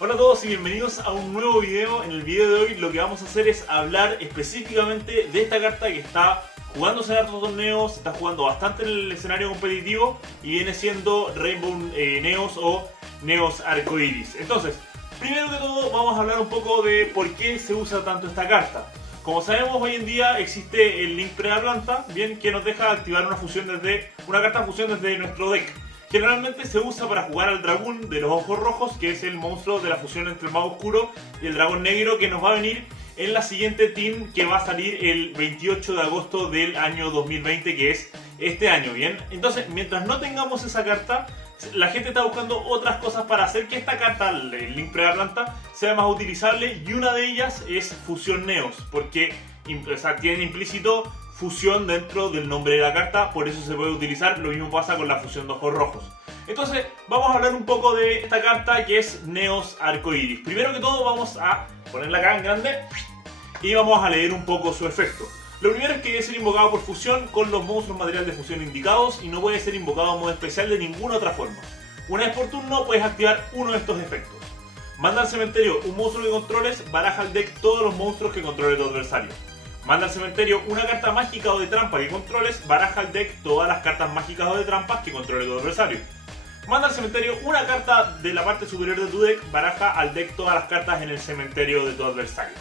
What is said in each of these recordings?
Hola a todos y bienvenidos a un nuevo video. En el video de hoy lo que vamos a hacer es hablar específicamente de esta carta que está jugándose en hartos torneos, está jugando bastante en el escenario competitivo y viene siendo Rainbow Neos o Neos Arcoiris. Entonces, primero que todo vamos a hablar un poco de por qué se usa tanto esta carta. Como sabemos, hoy en día existe el Link Planta, bien, que nos deja activar una carta fusión desde nuestro deck. Generalmente se usa para jugar al dragón de los ojos rojos, que es el monstruo de la fusión entre el mago oscuro y el dragón negro, que nos va a venir en la siguiente team que va a salir el 28 de agosto del año 2020, que es este año, bien. Entonces, mientras no tengamos esa carta, la gente está buscando otras cosas para hacer que esta carta, el Link Planta, sea más utilizable, y una de ellas es Fusión Neos, porque tiene implícito fusión dentro del nombre de la carta, por eso se puede utilizar. Lo mismo pasa con la fusión de ojos rojos. Entonces vamos a hablar un poco de esta carta que es Neos Arcoiris. Primero que todo vamos a ponerla acá en grande y vamos a leer un poco su efecto. Lo primero es que debe ser invocado por fusión con los monstruos materiales de fusión indicados y no puede ser invocado en modo especial de ninguna otra forma. Una vez por turno puedes activar uno de estos efectos. Manda al cementerio un monstruo que controles, baraja al deck todos los monstruos que controle tu adversario. Manda al cementerio una carta mágica o de trampa que controles, baraja al deck todas las cartas mágicas o de trampas que controle tu adversario. Manda al cementerio una carta de la parte superior de tu deck, baraja al deck todas las cartas en el cementerio de tu adversario.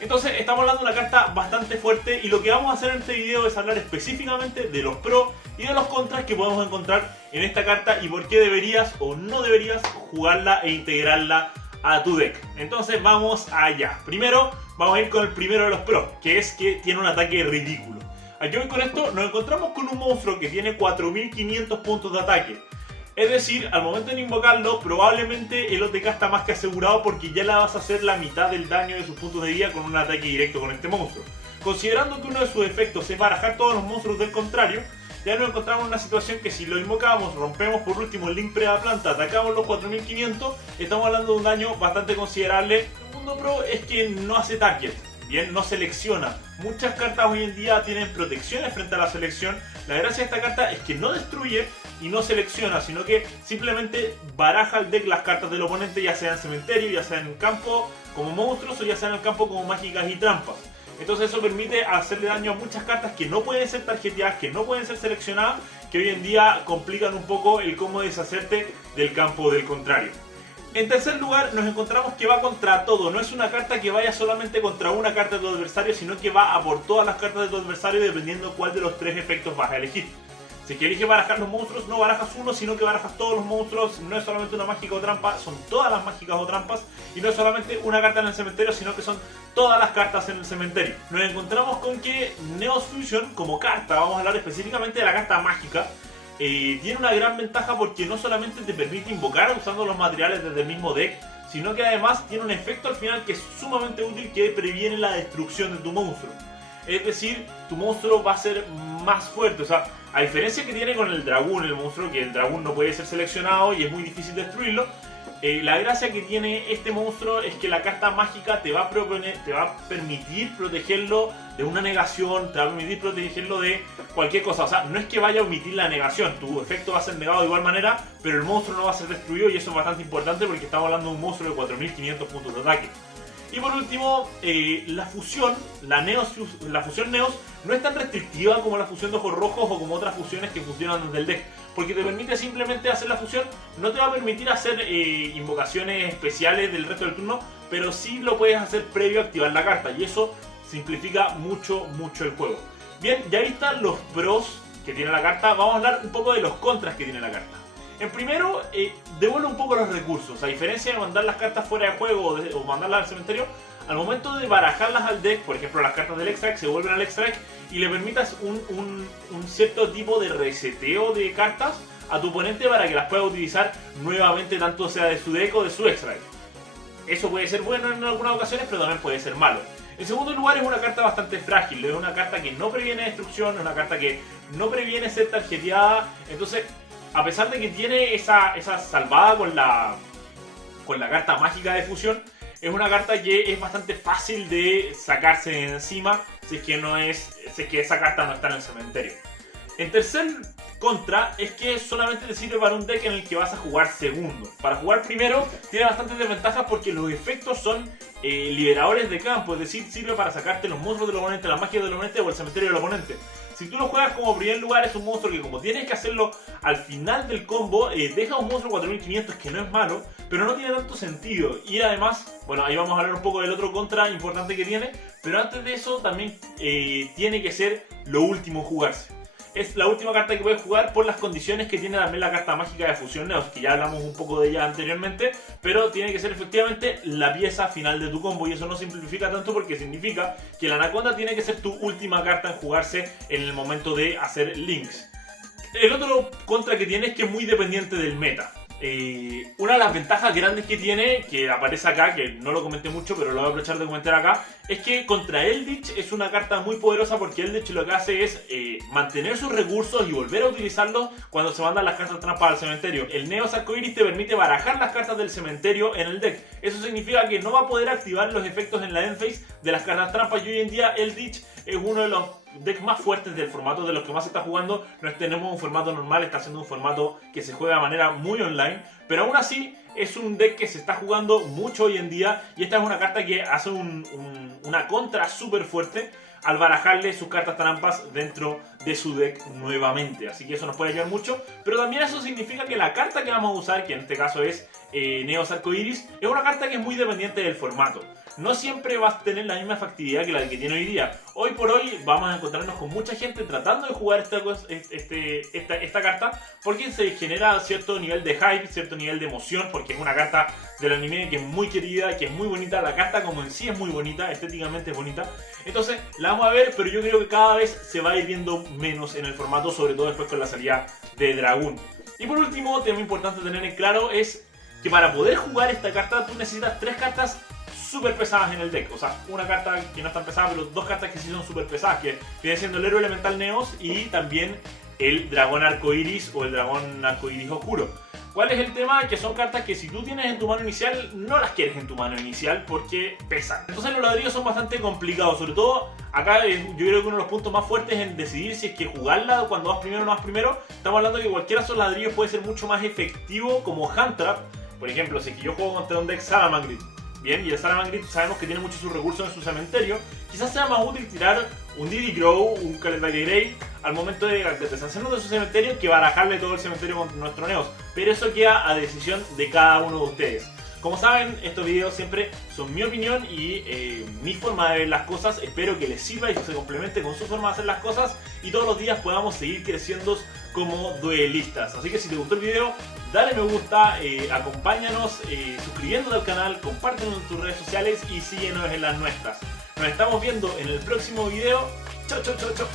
Entonces estamos hablando de una carta bastante fuerte y lo que vamos a hacer en este video es hablar específicamente de los pros y de los contras que podemos encontrar en esta carta y por qué deberías o no deberías jugarla e integrarla a tu deck. Entonces vamos allá. Primero vamos a ir con el primero de los pros, que es que tiene un ataque ridículo. Aquí voy con esto, nos encontramos con un monstruo que tiene 4500 puntos de ataque. Es decir, al momento de invocarlo, probablemente el OTK está más que asegurado porque ya le vas a hacer la mitad del daño de sus puntos de vida con un ataque directo con este monstruo. Considerando que uno de sus efectos es barajar todos los monstruos del contrario, ya nos encontramos en una situación que si lo invocamos, rompemos por último el Link Planta, atacamos los 4500, estamos hablando de un daño bastante considerable. El segundo pro es que no hace target, bien, no selecciona. Muchas cartas hoy en día tienen protecciones frente a la selección. La gracia de esta carta es que no destruye y no selecciona, sino que simplemente baraja al deck las cartas del oponente, ya sea en cementerio, ya sea en el campo como monstruos o ya sea en el campo como mágicas y trampas. Entonces eso permite hacerle daño a muchas cartas que no pueden ser tarjeteadas, que no pueden ser seleccionadas, que hoy en día complican un poco el cómo deshacerte del campo del contrario. En tercer lugar, nos encontramos que va contra todo. No es una carta que vaya solamente contra una carta de tu adversario, sino que va a por todas las cartas de tu adversario dependiendo cuál de los tres efectos vas a elegir. Si es que eliges barajar los monstruos, no barajas uno, sino que barajas todos los monstruos. No es solamente una mágica o trampa, son todas las mágicas o trampas. Y no es solamente una carta en el cementerio, sino que son todas las cartas en el cementerio. Nos encontramos con que Neos Fusion, como carta, vamos a hablar específicamente de la carta mágica, tiene una gran ventaja porque no solamente te permite invocar usando los materiales desde el mismo deck, sino que además tiene un efecto al final que es sumamente útil, que previene la destrucción de tu monstruo. Es decir, tu monstruo va a ser más fuerte. O sea, a diferencia que tiene con el dragón, el monstruo, que el dragón no puede ser seleccionado y es muy difícil destruirlo, la gracia que tiene este monstruo es que la carta mágica te va a permitir protegerlo de una negación, te va a permitir protegerlo de cualquier cosa. O sea, no es que vaya a omitir la negación, tu efecto va a ser negado de igual manera, pero el monstruo no va a ser destruido, y eso es bastante importante porque estamos hablando de un monstruo de 4500 puntos de ataque. Y por último, la fusión Neos no es tan restrictiva como la fusión de ojos rojos o como otras fusiones que funcionan desde el deck, porque te permite simplemente hacer la fusión. No te va a permitir hacer invocaciones especiales del resto del turno, pero sí lo puedes hacer previo a activar la carta, y eso simplifica mucho el juego. Bien, ya vistas los pros que tiene la carta, vamos a hablar un poco de los contras que tiene la carta. En primero, devuelve un poco los recursos. A diferencia de mandar las cartas fuera de juego o mandarlas al cementerio, al momento de barajarlas al deck, por ejemplo las cartas del extra deck se vuelven al extra deck y le permitas un cierto tipo de reseteo de cartas a tu oponente para que las pueda utilizar nuevamente, tanto sea de su deck o de su extra deck. Eso puede ser bueno en algunas ocasiones, pero también puede ser malo. En segundo lugar, es una carta bastante frágil. Es una carta que no previene destrucción, es una carta que no previene ser tarjeteada. Entonces, a pesar de que tiene esa salvada con la carta mágica de fusión, es una carta que es bastante fácil de sacarse de encima si es que esa carta no está en el cementerio. En tercer contra es que solamente te sirve para un deck en el que vas a jugar segundo. Para jugar primero tiene bastantes desventajas porque los efectos son liberadores de campo, es decir, sirve para sacarte los monstruos del oponente, la magia del oponente o el cementerio del oponente. Si tú lo juegas como primer lugar, es un monstruo que como tienes que hacerlo al final del combo, deja un monstruo 4500 que no es malo, pero no tiene tanto sentido. Y además, bueno, ahí vamos a hablar un poco del otro contra importante que tiene, pero antes de eso también tiene que ser lo último jugarse. Es la última carta que puedes jugar por las condiciones que tiene también la carta mágica de Fusión Neos, que ya hablamos un poco de ella anteriormente, pero tiene que ser efectivamente la pieza final de tu combo, y eso no simplifica tanto porque significa que la Anaconda tiene que ser tu última carta en jugarse en el momento de hacer links. El otro contra que tiene es que es muy dependiente del meta. Una de las ventajas grandes que tiene, que aparece acá, que no lo comenté mucho pero lo voy a aprovechar de comentar acá, es que contra Eldritch es una carta muy poderosa porque Eldritch lo que hace es mantener sus recursos y volver a utilizarlos cuando se mandan las cartas trampas al cementerio. El Neos Arcoiris te permite barajar las cartas del cementerio en el deck. Eso significa que no va a poder activar los efectos en la endphase de las cartas trampas, y hoy en día Eldritch es uno de los decks más fuertes del formato, de los que más se está jugando. No tenemos un formato normal, está siendo un formato que se juega de manera muy online, pero aún así es un deck que se está jugando mucho hoy en día, y esta es una carta que hace una contra súper fuerte al barajarle sus cartas trampas dentro de su deck nuevamente, así que eso nos puede ayudar mucho. Pero también eso significa que la carta que vamos a usar, que en este caso es Neos Arcoiris, es una carta que es muy dependiente del formato. No siempre vas a tener la misma factibilidad que la que tiene hoy día. Hoy por hoy vamos a encontrarnos con mucha gente tratando de jugar esta carta, porque se genera cierto nivel de hype, cierto nivel de emoción, porque es una carta del anime que es muy querida, que es muy bonita. La carta como en sí es muy bonita, estéticamente es bonita. Entonces la vamos a ver, pero yo creo que cada vez se va a ir viendo menos en el formato, sobre todo después con la salida de Dragoon. Y por último, tema importante tener en claro es que para poder jugar esta carta tú necesitas 3 cartas súper pesadas en el deck. O sea, una carta que no es tan pesada, pero 2 cartas que sí son súper pesadas, que viene siendo el héroe elemental Neos y también el dragón arcoiris o el dragón arcoiris oscuro. ¿Cuál es el tema? Que son cartas que si tú tienes en tu mano inicial, no las quieres en tu mano inicial porque pesan. Entonces los ladrillos son bastante complicados, sobre todo acá yo creo que uno de los puntos más fuertes en decidir si es que jugarla cuando vas primero o no vas primero. Estamos hablando de que cualquiera de esos ladrillos puede ser mucho más efectivo como hand trap. Por ejemplo, si es que yo juego contra un deck Salamangreat, bien, y el Salamangreat sabemos que tiene muchos sus recursos en su cementerio, quizás sea más útil tirar un Diddy Grow, un Calebague Grey al momento de deshacernos de su cementerio que barajarle todo el cementerio con nuestro Neos. Pero eso queda a decisión de cada uno de ustedes. Como saben, estos videos siempre son mi opinión y mi forma de ver las cosas. Espero que les sirva y que se complemente con su forma de hacer las cosas y todos los días podamos seguir creciendo como duelistas. Así que si te gustó el video, dale me gusta, acompáñanos suscribiéndote al canal, compártelo en tus redes sociales y síguenos en las nuestras. Nos estamos viendo en el próximo video. Chau, chau, chau, chau.